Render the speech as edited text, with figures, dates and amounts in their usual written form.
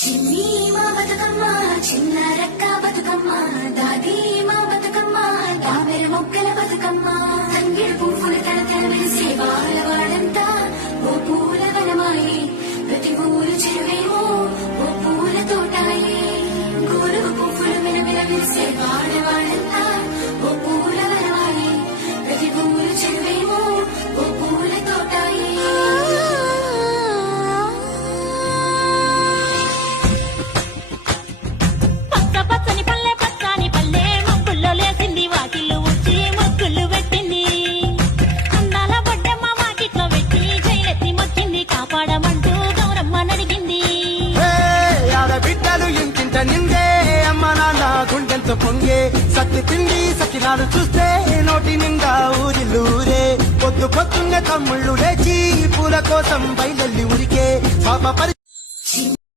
చిన్ని మా బతుకమ్మ చిన్న రక్క బతుకమ్మ దాది మా బతుకమ్మ దామెర మొక్కల బతుకమ్మ తంగిడు పువ్వులు తడతడ మెరిసే బాలవాడంతా ఓ పూల వనమాయి ప్రతి ఊరు చెరువేమో ఓ పూల తోటాయి గోరు పువ్వులు మెరమెర మెరిసే బాలవాడంతా ఓ పూల వనమాయి ప్రతి ఊరు చెరువేమో ఓ పూల తోటాయి. నిందే అమ్మ నాన్న గుండెంతో పొంగే సత్తి తిండి సకినాలు చూస్తే నోటి నిండా ఊరిల్లూరే పొద్దున్నే తమ్ముళ్ళు లేచి పూల కోసం బయలెల్లి ఉరికే పాప